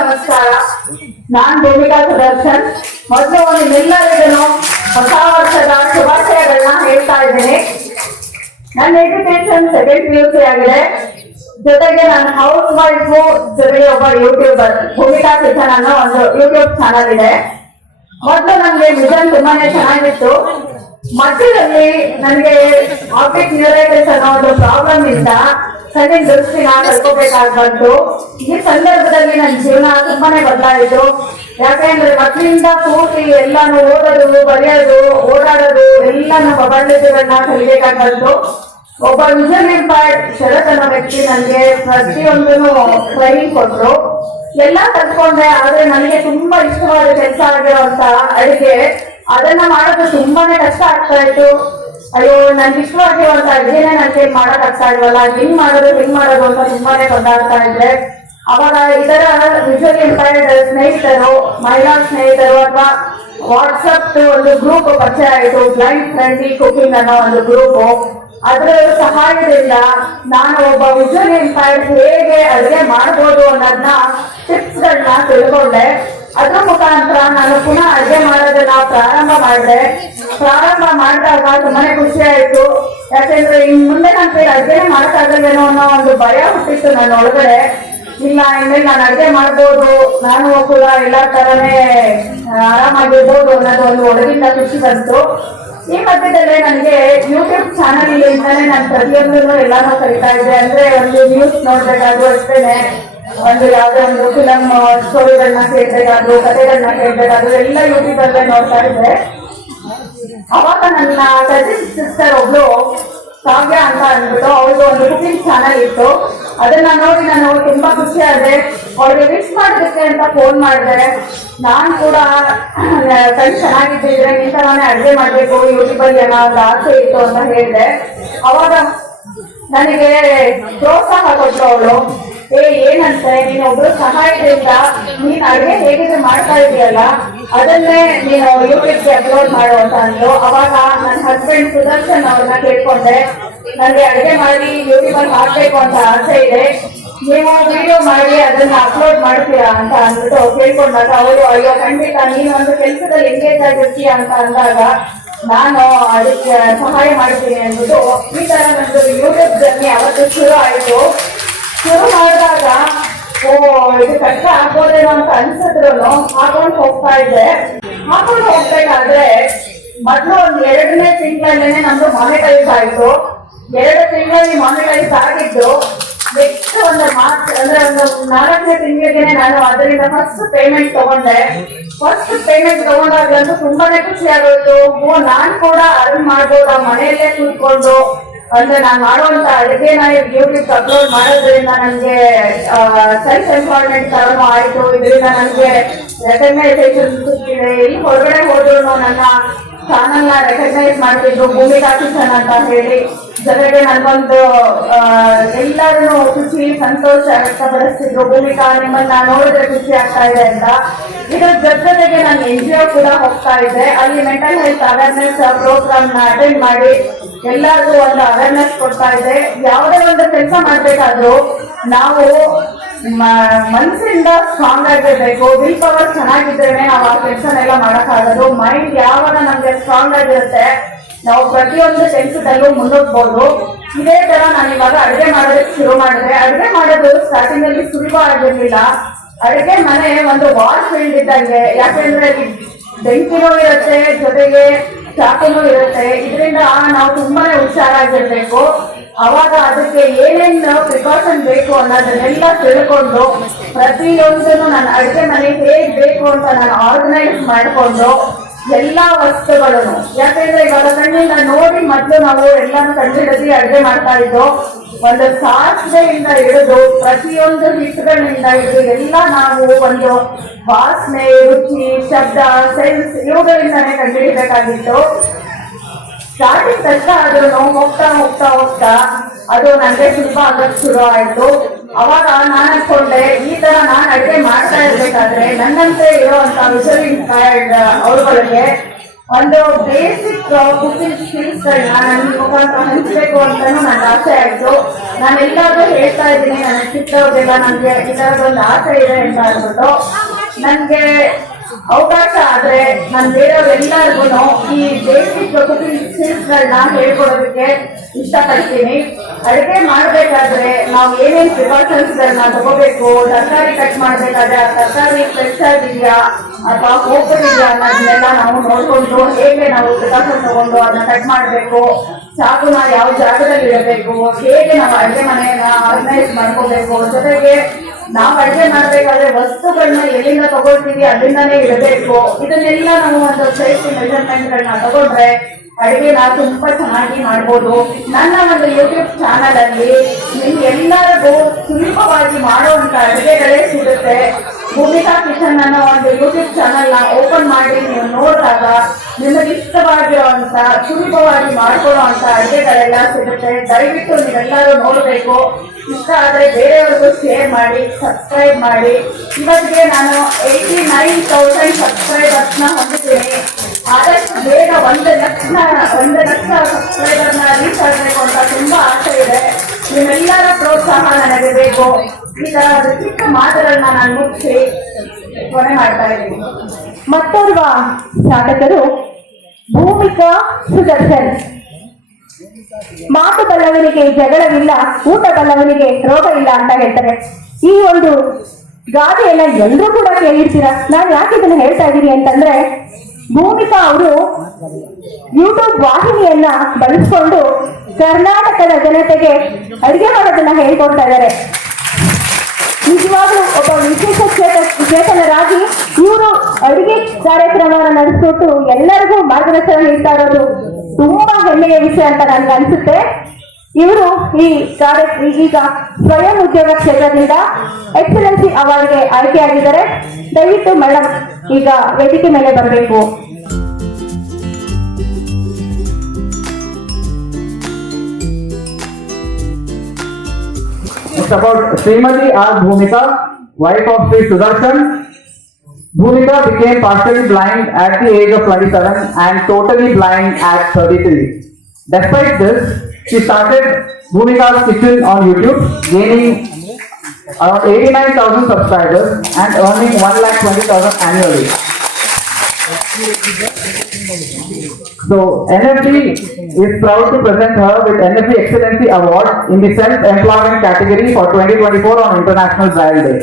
ನಮಸ್ಕಾರ. ನಾನ್ ಭೂಮಿಕಾ ಸುದರ್ಶನ್. ಮೊದಲು ನಿಮ್ಮೆಲ್ಲರಿಗೂ ಹೊಸ ವರ್ಷದ ಶುಭಾಶಯಗಳನ್ನ ಹೇಳ್ತಾ ಇದ್ದೇನೆ. ನನ್ನ ಎಜುಕೇಶನ್ ಸೆಕೆಂಡ್ PUC ಆಗಿದೆ. ಜೊತೆಗೆ ನಾನು ಹೌಸ್ ವೈಫ್, ಜೊತೆಗೆ ಒಬ್ಬ ಯೂಟ್ಯೂಬರ್. ಭೂಮಿಕಾ ಕಿಚನ್ ಅನ್ನೋ ಒಂದು ಯೂಟ್ಯೂಬ್ ಚಾನಲ್ ಇದೆ. ಮೊದಲು ನನ್ಗೆ ವಿಷನ್ ತುಂಬಾನೇ ಚೆನ್ನಾಗಿತ್ತು. ಮಧ್ಯದಲ್ಲಿ ನನಗೆ ಆಪ್ಟಿಕ್ ನ್ಯೂರೈಟಿಸ್ ಅನ್ನೋ ಒಂದು ಪ್ರಾಬ್ಲಮ್ ಇಂದ ಕಣ್ಣಿನ ದೃಷ್ಟಿನ ಕಳ್ಕೋಬೇಕಾಗ್ಬಂತು. ಈ ಸಂದರ್ಭದಲ್ಲಿ ನನ್ನ ಜೀವನ ತುಂಬಾನೇ ಬದಲಾಯಿತು. ಯಾಕೆಂದ್ರೆ ಮಕ್ಕಳಿಂದ ಪೂರ್ತಿ ಎಲ್ಲಾನು ಓದೋದು, ಬರೆಯೋದು, ಓಡಾಡೋದು ಎಲ್ಲಾನು ಮೊಬೈಲ್ಗಳನ್ನ ಕಲಿಬೇಕಾಗ್ಬಂತು. ಒಬ್ಬ ವಿಷನ್ ಇಂಪೈರ್ಡ್ ಶರತ್ ಅನ್ನೋ ವ್ಯಕ್ತಿ ನನಗೆ ಪ್ರತಿಯೊಂದನ್ನು ಟ್ರೈನಿಂಗ್ ಕೊಟ್ರು. ಎಲ್ಲಾ ಕಲ್ತ್ಕೊಂಡೆ. ಆದ್ರೆ ನನಗೆ ತುಂಬಾ ಇಷ್ಟವಾದ ಕೆಲಸ ಆಗಿರುವಂತ ಅಡಿಗೆ, ಅದನ್ನ ಮಾಡೋದು ತುಂಬಾನೇ ಕಷ್ಟ ಆಗ್ತಾ ಇತ್ತು. ಅಯ್ಯೋ, ನನ್ಗೆ ಇಷ್ಟವಾಗಿರುವಂತ ಅಡಿಗೆನೆ ನನ್ಗೆ ಮಾಡಕ್ ಆಗ್ತಾ ಇಲ್ವಲ್ಲ, ಹೆಂಗ್ ಮಾಡೋದು ಅಂತ ತುಂಬಾನೇ ಕೊಂಡಾಡ್ತಾ ಇದ್ದೆ. ಅವಾಗ ಇದರ ವಿಷುವಲಿ ಇಂಪೈರ್ಡ್ ಸ್ನೇಹಿತರು, ಮಹಿಳಾ ಸ್ನೇಹಿತರು ಅಥವಾ ವಾಟ್ಸಪ್ ಒಂದು ಗ್ರೂಪ್ ಪರಿಚಯ ಆಯಿತು. ಬ್ಲೈಂಡ್ ಫ್ರೆಂಡ್ಲಿ ಕುಕಿಂಗ್ ಅನ್ನೋ ಒಂದು ಗ್ರೂಪ್. ಅದರ ಸಹಾಯದಿಂದ ನಾನು ಒಬ್ಬ ವಿಷುವಲಿ ಇಂಪೈರ್ಡ್ ಹೇಗೆ ಅಡುಗೆ ಮಾಡ್ಬೋದು ಅನ್ನೋದನ್ನ ಟಿಪ್ಸ್ ಗಳನ್ನ ತಿಳ್ಕೊಂಡೆ. ಅದ್ರ ಮುಖಾಂತರ ನಾನು ಪುನಃ ಅಡುಗೆ ಮಾಡೋದನ್ನ ಪ್ರಾರಂಭ ಮಾಡಿದಾಗ ತುಂಬಾನೇ ಖುಷಿ ಆಯ್ತು. ಯಾಕೆಂದ್ರೆ ಇನ್ ಮುಂದೆ ನನ್ನ ಕೈಲಿ ಅಡುಗೆ ಮಾಡಕ್ಕಾಗಲ್ವೇನೋ ಅನ್ನೋ ಒಂದು ಭಯ ಹುಟ್ಟಿತ್ತು ನನ್ನ ಒಳಗಡೆ. ಇಲ್ಲ, ಇನ್ಮೇಲೆ ನಾನು ಅಡುಗೆ ಮಾಡ್ಬೋದು, ನಾನು ಕೂಡ ಎಲ್ಲಾ ತರನೇ ಆರಾಮಾಗಿರ್ಬೋದು ಅನ್ನೋದು ಒಂದು ಒಳಗಿಂದ ಖುಷಿ ಬಂತು. ಈ ಮಧ್ಯದಲ್ಲೇ ನನಗೆ ಯೂಟ್ಯೂಬ್ ಚಾನಲ್ ಇಂದಾನೆ ನಾನು ಪ್ರತಿಯೊಂದನ್ನು ಎಲ್ಲಾನು ಕಲಿತಾ ಇದ್ದೆ. ಅಂದ್ರೆ ಒಂದು ನ್ಯೂಸ್ ನೋಡ್ಬೇಕಾದ್ರು ಅಷ್ಟೇನೆ, ಒಂದು ಯಾವ್ದೋ ಒಂದು ಫಿಲಮ್ ಸ್ಟೋರಿಗಳನ್ನ ಕೇಳ್ಬೇಕಾದ್ರು, ಕಥೆಗಳನ್ನ ಕೇಳ್ಬೇಕಾದ್ರು ಎಲ್ಲ ಯೂಟ್ಯೂಬ್ ಅಲ್ಲೇ ನೋಡ್ತಾ ಇದ್ದೆ. ಅವಾಗ ನನ್ನ ಕಸಿನ್ ಸಿಸ್ಟರ್ ಒಬ್ಳು ಕಾವ್ಯ ಅಂತ ಅಂದ್ಬಿಟ್ಟು ಅವ್ರಿಗೆ ಒಂದು ಕುಕಿಂಗ್ ಚಾನಲ್ ಇತ್ತು. ಅದನ್ನ ನೋಡಿ ನಾನು ತುಂಬಾ ಖುಷಿ ಆದೆ. ಅವ್ರಿಗೆ ವಿಶ್ ಮಾಡೋದಕ್ಕೆ ಅಂತ ಫೋನ್ ಮಾಡಿದೆ. ನಾನ್ ಕೂಡ ಕಣ್ ಚೆನ್ನಾಗಿದ್ದಿದ್ರೆ ಈ ತರಾನೇ ಅಡುಗೆ ಮಾಡ್ಬೇಕು, ಯೂಟ್ಯೂಬ್ ಅಲ್ಲಿ ಏನೋ ಒಂದು ಆಸೆ ಇತ್ತು ಅಂತ ಹೇಳಿದೆ. ಅವಾಗ ನನಗೆ ಪ್ರೋತ್ಸಾಹ ಕೊಟ್ಟರು ಅವಳು. ಏನಂತೆ, ನೀನೊಬ್ರು ಸಹಾಯದಿಂದ ನೀನ್ ಅಡುಗೆ ಹೇಗಿದ್ರೆ ಮಾಡ್ತಾ ಇದೆಯಲ್ಲ, ಅದನ್ನೇ ನೀನು ಯೂಟ್ಯೂಬ್ಗೆ ಅಪ್ಲೋಡ್ ಮಾಡು ಅಂತ ಅಂದ್ರು. ಅವಾಗ ನನ್ನ ಹಸ್ಬೆಂಡ್ ಸುದರ್ಶನ್ ಅವ್ರನ್ನ ಕೇಳ್ಕೊಂಡೆ, ನನಗೆ ಅಡುಗೆ ಮಾಡಿ ಯೂಟ್ಯೂಬ್ ಅಲ್ಲಿ ಹಾಕ್ಬೇಕು ಅಂತ ಆಸೆ ಇದೆ, ನೀವು ವಿಡಿಯೋ ಮಾಡಿ ಅದನ್ನ ಅಪ್ಲೋಡ್ ಮಾಡ್ತೀರಾ ಅಂತ ಅಂದ್ಬಿಟ್ಟು ಕೇಳ್ಕೊಂಡಾಗ ಅವರು, ಅಯ್ಯೋ ಖಂಡಿತ, ನೀನು ಒಂದು ಕೆಲಸದಲ್ಲಿ ಎಂಗೇಜ್ ಆಗಿರ್ತೀಯ ಅಂತ ಅಂದಾಗ ನಾನು ಅದಕ್ಕೆ ಸಹಾಯ ಮಾಡ್ತೀನಿ ಅಂದ್ಬಿಟ್ಟು ಈ ತರ ನಂದು ಯೂಟ್ಯೂಬ್ ಜರ್ನಿ ಅವತ್ತು ಶುರು ಆಯ್ತು. ಶುರು ಮಾಡಿದಾಗ ಇದು ಕಷ್ಟ ಆಗ್ಬೋದೇನೋ ಅಂತ ಅನ್ಸಿದ್ರು ಹಾಕೊಂಡು ಹೋಗ್ತಾ ಇದ್ದೆ. ಹಾಕೊಂಡು ಹೋಗ್ಬೇಕಾದ್ರೆ ಮೊದಲು ಒಂದು 2ನೇ ತಿಂಗಳಲ್ಲೇನೆ ನಮ್ದು ಮಾನಿಟೈಸ್ ಆಯ್ತು. 2 ತಿಂಗಳಲ್ಲಿ ಮಾನಿಟೈಸ್ ಆಗಿದ್ದು, ನೆಕ್ಸ್ಟ್ ಒಂದು ಮಾರ್ಚ್ ಅಂದ್ರೆ ಒಂದು 4ನೇ ತಿಂಗಳಿಗೆ ನಾನು ಅದರಿಂದ ಫಸ್ಟ್ ಪೇಮೆಂಟ್ ತಗೊಂಡೆ. ಫಸ್ಟ್ ಪೇಮೆಂಟ್ ತಗೊಂಡಾಗ್ಲಂತೂ ತುಂಬಾನೇ ಖುಷಿ ಆಗೋಯ್ತು. ನಾನ್ ಕೂಡ ಅರ್ನ್ ಮಾಡ್ಬೋದ ಮನೆಯಲ್ಲೇ ಕೂತ್ಕೊಂಡು. ಅಂದ್ರೆ ನಾನು ಮಾಡುವಂತ ಅಡುಗೆನ ಯೂಟ್ಯೂಬ್ ಅಪ್ಲೋಡ್ ಮಾಡೋದ್ರಿಂದ ನನಗೆ ಸೆಲ್ಫ್ ಎಂಪ್ಲಾಯ್ಮೆಂಟ್ ತರನು ಆಯ್ತು. ಇದರಿಂದ ನನಗೆ ರೆಕಗ್ನೈಸೇಷನ್ ಸಿಕ್ಕಿದೆ. ಇಲ್ಲಿ ಹೊರಗಡೆ ಹೋದ್ರು ನನ್ನ ಚಾನಲ್ ನ ರೆಕಗ್ನೈಸ್ ಮಾಡ್ತಿದ್ರು, ಭೂಮಿಕಾ ಕಿಚನ್ ಅಂತ ಹೇಳಿ. ಜೊತೆಗೆ ನನ್ಗೊಂದು ಎಲ್ಲರೂ ಖುಷಿ ಸಂತೋಷ ವ್ಯಕ್ತಪಡಿಸ್ತಿದ್ರು, ಭೂಮಿಕಾ ನಿಮ್ಮನ್ನ ನೋಡಿದ್ರೆ ಖುಷಿ ಆಗ್ತಾ ಇದೆ ಅಂತ. ಇದ್ರ ಜೊತೆಗೆ ನಾನು NGO ಕೂಡ ಹೋಗ್ತಾ ಇದ್ದೆ. ಅಲ್ಲಿ ಮೆಂಟಲ್ ಹೆಲ್ತ್ ಅವೇರ್ನೆಸ್ ಪ್ರೋಗ್ರಾಮ್ ನ ಅಟೆಂಡ್ ಮಾಡಿ ಎಲ್ಲರಿಗೂ ಒಂದು ಅವೇರ್ನೆಸ್ ಕೊಡ್ತಾ ಇದೆ. ಯಾವುದೇ ಒಂದು ಕೆಲಸ ಮಾಡ್ಬೇಕಾದ್ರೂ ನಾವು ಮನಸ್ಸಿಂದ ಸ್ಟ್ರಾಂಗ್ ಆಗಿರ್ಬೇಕು. ವಿಲ್ ಪವರ್ ಚೆನ್ನಾಗಿದ್ರೇನೆ ನಾವು ಆ ಕೆಲಸನೆಲ್ಲ ಮಾಡಕ್ಕಾಗೋದು. ಮೈಂಡ್ ಯಾವಾಗ ನಮ್ಗೆ ಸ್ಟ್ರಾಂಗ್ ಆಗಿರುತ್ತೆ, ನಾವು ಪ್ರತಿಯೊಂದು ಕೆಲಸದಲ್ಲೂ ಮುನ್ನುಗ್ಬೋದು. ಇದೇ ತರ ನಾನು ಇವಾಗ ಅಡುಗೆ ಮಾಡೋದಕ್ಕೆ ಶುರು ಮಾಡಿದೆ. ಅಡುಗೆ ಮಾಡೋದು ಸ್ಟಾರ್ಟಿಂಗ್ ಅಲ್ಲಿ ಸುಲಭ ಆಗಿರ್ಲಿಲ್ಲ. ಅಡುಗೆ ಮನೆ ಒಂದು ವಾರ್ ಫೀಲ್ಡ್ ಇದ್ದಂಗೆ. ಯಾಕೆಂದ್ರೆ ಬೆಂಕಿನೂ ಇರುತ್ತೆ, ಜೊತೆಗೆ ಚಾಕುನೂ ಇರುತ್ತೆ. ಇದರಿಂದ ನಾವು ತುಂಬಾನೇ ಹುಷಾರಾಗಿರ್ಬೇಕು. ಅವಾಗ ಅದಕ್ಕೆ ಏನೇನು ಪ್ರಿಕಾಷನ್ ಬೇಕು ಅನ್ನೋದನ್ನೆಲ್ಲ ತಿಳ್ಕೊಂಡು ಪ್ರತಿಯೊಂದನ್ನು ನನ್ನ ಅಡುಗೆ ಮನೆ ಹೇಗ್ ಬೇಕು ಅಂತ ನಾನು ಆರ್ಗನೈಸ್ ಮಾಡಿಕೊಂಡು ಎಲ್ಲಾ ವಸ್ತುಗಳನ್ನು, ಯಾಕೆಂದ್ರೆ ಇವಾಗ ಕಣ್ಣಿಂದ ನೋಡಿ ಮೊದಲು ನಾವು ಎಲ್ಲಾನು ಕಂಡಿಡದಿ ಅಡುಗೆ ಮಾಡ್ತಾ ಇದ್ದೋ. ಒಂದು ಸಾಸಿವೆಯಿಂದ ಹಿಡಿದು ಪ್ರತಿಯೊಂದು ಹಿಟ್ಟುಗಳಿಂದ ಹಿಡಿದು ಎಲ್ಲ ನಾವು ಒಂದು ವಾಸನೆ, ರುಚಿ, ಶಬ್ದ, ಸೆನ್ಸ್ ಇವುಗಳಿಂದಾನೇ ಕಂಡುಹಿಡಬೇಕಾಗಿತ್ತು. ಸ್ಟಾರ್ಟಿಂಗ್ ಕಷ್ಟ ಆದ್ರೂ ಹೋಗ್ತಾ ಹೋಗ್ತಾ ಹೋಗ್ತಾ ಅದು ನನಗೆ ಸುಲಭ ಆಗಕ್ಕೆ ಶುರು ಆಯ್ತು. ಅವಾಗ ನಾನು ಅನ್ಕೊಂಡೆ, ಈ ತರ ನಾನು ಅಡುಗೆ ಮಾಡ್ತಾ ಇರ್ಬೇಕಾದ್ರೆ ನನ್ನಂತೆ ಇರುವಂತ ವಿಷುವಲಿ ಇಂಪೈರ್ಡ್ ಅವ್ರಗಳಿಗೆ ಒಂದು ಬೇಸಿಕ್ ಕುಕಿಂಗ್ ಸ್ಕಿಲ್ಸ್ ಗಳನ್ನ ನನ್ನ ಮುಖಾಂತರ ಹಂಚ್ಬೇಕು ಅಂತಾನು ನನ್ನ ಆಸೆ ಆಯ್ತು. ನಾನೆಲ್ಲಾದ್ರೂ ಹೇಳ್ತಾ ಇದ್ದೀನಿ, ನನಗೆ ಚಿಕ್ಕವ್ರಿಗೆಲ್ಲ ನನ್ಗೆ ಈ ತರದೊಂದು ಆಸೆ ಇದೆ ಅಂತ ಅಂದ್ಬಿಟ್ಟು ನನ್ಗೆ ಅವಕಾಶ ಆದ್ರೆ ನಾನು ಬೇರೆಯವ್ರೆಲ್ಲರಿಗೂ ಈ ಬೇಸಿಕ್ ಕುಕಿಂಗ್ ಸ್ಕಿಲ್ಸ್ ಗಳನ್ನ ಹೇಳ್ಕೊಡೋದಕ್ಕೆ ಇಷ್ಟಪಡ್ತೀನಿ. ಅಡುಗೆ ಮಾಡ್ಬೇಕಾದ್ರೆ ನಾವು ಏನೇನ್ ಪ್ರಿಕಾಷನ್ಸ್ ಗಳನ್ನ ತಗೋಬೇಕು, ತರಕಾರಿ ಕಟ್ ಮಾಡ್ಬೇಕಾದ್ರೆ ಆ ತರಕಾರಿ ಫ್ರೆಶ್ ಆಗಿದೆಯಾ ಅಥವಾ ಹೋಗ್ಬಿಟ್ಟಿದ್ಯಾ ಅನ್ನೋದನ್ನೆಲ್ಲ ನಾವು ನೋಡ್ಕೊಂಡು ಹೇಗೆ ನಾವು ಪ್ರಿಕಾಷನ್ ತಗೊಂಡು ಅದನ್ನ ಕಟ್ ಮಾಡ್ಬೇಕು, ಚಾಕುನ ಯಾವ ಜಾಗದಲ್ಲಿ ಇಡಬೇಕು, ಹೇಗೆ ನಾವು ಅಡುಗೆ ಮನೆಯನ್ನ ಆರ್ಗನೈಸ್ ಮಾಡ್ಕೋಬೇಕು, ಜೊತೆಗೆ ನಾವು ಅಡುಗೆ ಮಾಡ್ಬೇಕಾದ್ರೆ ವಸ್ತುಗಳನ್ನ ಎಲ್ಲಿಂದ ತಗೊಳ್ತೀವಿ ಅಲ್ಲಿಂದಾನೇ ಇಡಬೇಕು. ಇದನ್ನೆಲ್ಲ ನಾವು ಒಂದು ಸೇಫ್ಟಿ ಮೆಜರ್ಮೆಂಟ್ ಗಳನ್ನ ತಗೊಂಡ್ರೆ ಅಡುಗೆನ ತುಂಬಾ ಚೆನ್ನಾಗಿ ಮಾಡ್ಬೋದು. ನನ್ನ ಒಂದು ಯೂಟ್ಯೂಬ್ ಚಾನಲ್ ಅಲ್ಲಿ ನಿಮ್ಗೆಲ್ಲರಿಗೂ ಸುಲಭವಾಗಿ ಮಾಡುವಂತ ಅಡುಗೆಗಳೇ ಸಿಗುತ್ತೆ. ಭೂಮಿಕಾ ಕಿಚನ್ ಅನ್ನೋ ಒಂದು ಯೂಟ್ಯೂಬ್ ಚಾನಲ್ ನ ಓಪನ್ ಮಾಡಿ ನೀವು ನೋಡಿದಾಗ ನಿಮಗೆ ಇಷ್ಟವಾಗಿರುವಂತ ಸುಲಭವಾಗಿ ಮಾಡ್ಕೊಳ್ಳುವಂತ ಅಡುಗೆಗಳೆಲ್ಲ ಸಿಗುತ್ತೆ. ದಯವಿಟ್ಟು ನೀವೆಲ್ಲರೂ ನೋಡಬೇಕು. ಇಷ್ಟ ಆದ್ರೆ ಬೇರೆಯವ್ರಿಗೂ ಶೇರ್ ಮಾಡಿ, ಸಬ್ಸ್ಕ್ರೈಬ್ ಮಾಡಿ. ಇವತ್ತಿಗೆ ನಾನು 89,000 ಸಬ್ಸ್ಕ್ರೈಬರ್ಸ್ ನ ಹೊಂದಿದ್ದೀನಿ. ಆದಷ್ಟು ಬೇಗ 1 ಲಕ್ಷ ಸಬ್ಸ್ಕ್ರೈಬರ್ನ ರೀಚ್ ಆಗಬೇಕು ಅಂತ ತುಂಬಾ ಆಸೆ ಇದೆ. ನಿಮ್ಮೆಲ್ಲರ ಪ್ರೋತ್ಸಾಹ ನನಗೆ ಬೇಕು. ಈ ತರಹದ ಚಿಕ್ಕ ಮಾತುಗಳನ್ನ ನಾನು ಮುಗಿಸಿ ಕೊನೆ ಮಾಡ್ತಾ ಇದ್ದೀನಿ. ಮತ್ತೋರ್ವ ಸಾಧಕರು ಭೂಮಿಕಾ ಸುದರ್ಶನ್. ಮಾತು ಬಲ್ಲವನಿಗೆ ಜಗಳವಿಲ್ಲ, ಊಟ ಬಲ್ಲವನಿಗೆ ರೋಗ ಇಲ್ಲ ಅಂತ ಹೇಳ್ತಾರೆ. ಈ ಒಂದು ಗಾದೆಯನ್ನ ಎಲ್ಲರೂ ಕೂಡ ಕೇಳಿರ್ತೀರ. ನಾನು ಯಾಕೆ ಇದನ್ನ ಹೇಳ್ತಾ ಇದ್ದೀನಿ ಅಂತಂದ್ರೆ, ಭೂಮಿಕಾ ಅವರು ಯೂಟ್ಯೂಬ್ ವಾಹಿನಿಯನ್ನ ಬಳಸ್ಕೊಂಡು ಕರ್ನಾಟಕದ ಜನತೆಗೆ ಅಡುಗೆ ಮಾಡೋದನ್ನ ಹೇಳ್ಕೊಡ್ತಾ ಇದ್ದಾರೆ. ನಿಜವಾಗ್ಲೂ ಒಬ್ಬ ವಿಶೇಷ ಚೇತನರಾಗಿ ಇವರು ಅಡುಗೆ ಕಾರ್ಯಕ್ರಮವನ್ನು ನಡೆಸ್ಕೊಟ್ಟು ಎಲ್ಲರಿಗೂ ಮಾರ್ಗದರ್ಶನ ನೀಡ್ತಾ ಇರೋದು ತುಂಬಾ ಹೆಮ್ಮೆಯ ವಿಷಯ ಅಂತ ನನ್ಗೆ ಅನ್ಸುತ್ತೆ. ಇವರು ಈಗ ಸ್ವಯಂ ಉದ್ಯೋಗ ಕ್ಷೇತ್ರದಿಂದ ಎಕ್ಸಲೆನ್ಸಿ ಅವಾರ್ಡ್ಗೆ ಆಯ್ಕೆಯಾಗಿದ್ದಾರೆ. ದಯವಿಟ್ಟು ಮೇಡಮ್ ಈಗ ವೇದಿಕೆ ಮೇಲೆ ಬರಬೇಕು. It's about Srimati R. Bhumika, wife of Sri Sudarshan. Bhumika became partially blind at the age of 27 and totally blind at 33. Despite this, she started Bhumika's Kitchen on YouTube, gaining around 89,000 subscribers and earning 1,20,000 annually. So NFB is proud to present her with NFB Excellency Award in the Self-Employment category for 2024 on International Braille Day.